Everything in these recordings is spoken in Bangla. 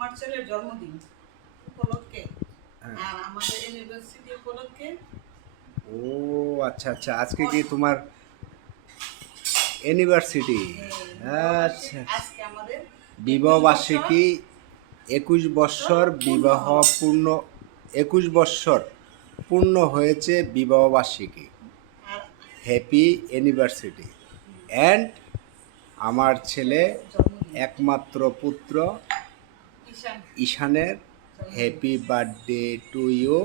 তোমার ছেলের জন্মদিন উপলক্ষে আর আমাদের ইউনিভার্সিটি উপলক্ষে। ও আচ্ছা আচ্ছা, আজকে কি তোমার ইউনিভার্সিটি? আচ্ছা, আজকে আমাদের বিবাহ বার্ষিকী। 21 বৎসর বিবাহ পূর্ণ, 21 বৎসর পূর্ণ হয়েছে বিবাহ বার্ষিকী। Happy anniversary. অ্যান্ড আমার ছেলে একমাত্র পুত্র ঈশানের হ্যাপি বার্থডে টু ইউ।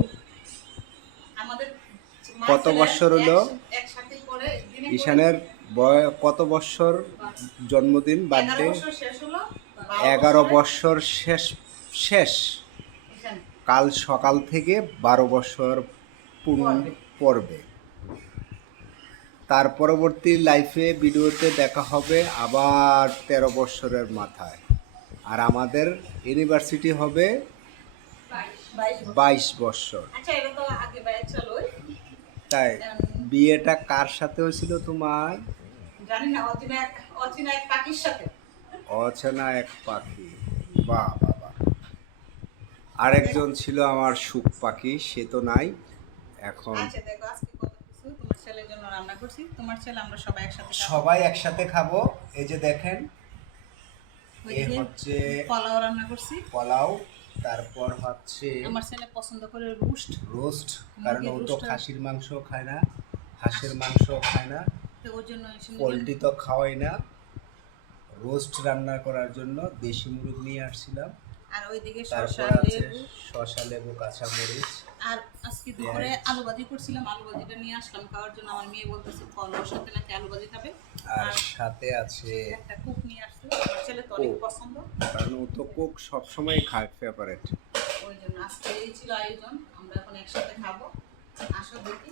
কত বৎসর হলো ঈশানের? কত বৎসর জন্মদিন, বার্থডে? 11 বৎসর শেষ শেষ কাল সকাল থেকে 12 বৎসর পড়বে। তার পরবর্তী লাইফে ভিডিওতে দেখা হবে আবার 13 বৎসরের মাথায়। আর আমাদের ইউনিভার্সিটি হবে 22 বৎসর। তাই বিয়েটা কার সাথে হয়েছিল তোমার? জানি না, অচেনা এক পাখির সাথে। অচেনা এক পাখি, বাহ বাহ বাহ। আরেকজন ছিল আমার সুখ পাখি, সে তো নাই এখন। আচ্ছা দেখো, আজকে কত কিছু তোমার ছেলের জন্য রান্না করছি। তোমার ছেলে আমরা সবাই একসাথে খাবো। সবাই একসাথে খাবো। এই যে দেখেন, এই হচ্ছে পোলাও রান্না করছি। পোলাও, তারপর হচ্ছে আমার ছেলে পছন্দ করে রোস্ট, কারণ ও তো খাসির মাংস খায় না, হাঁসের মাংস খায় না, তো ওর জন্য পোলট্রি তো খাওয়াই না। রোস্ট রান্না করার জন্য দেশি মুরগ নিয়ে আসছিলাম। আর ওইদিকে শসা, লেবু, কাঁচা মরিচ। আর আজকে দুপুরে আলু ভাজি করছিলাম, আলু ভাজিটা নিয়ে আসলাম খাওয়ার জন্য। আমার মেয়ে বলতেছে পোলাওর সাথে নাকি আলু ভাজি খাবে। আর সাথে আছে একটা কুক নিয়ে আসছে, আমার ছেলে তো অনেক পছন্দ, কারণ ও তো কুক সবসময় খায়, ফেভারিট। ওই জন্য আজকে এই ছিল আয়োজন। আমরা এখন একসাথে খাবো, আসো দেখি।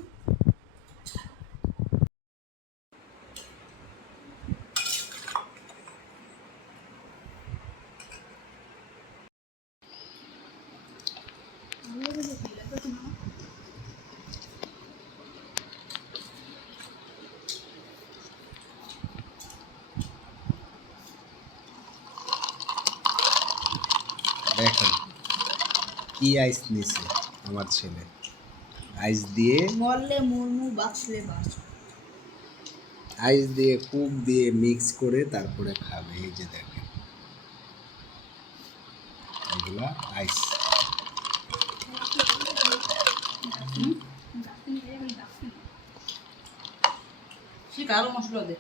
দেখেন কি আইস নিছে আমার ছেলে। আইস দিয়ে মরলে মুরমু, বাঁচলে বাঁচ। আইস দিয়ে কুক দিয়ে মিক্স করে তারপরে খাবে। এই যে দেখেন এগুলা আইস। আরো মশলা দে।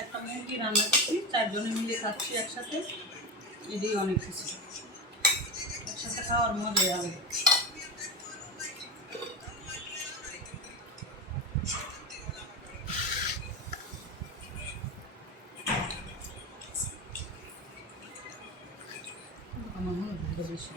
একটা মুরগি রান্না করছি, 4 জনে মিলে খাচ্ছি একসাথে। এটাই অনেক কিছু, একসাথে খাওয়ার মজাই আলাদা। আমার মনে হয় বেশি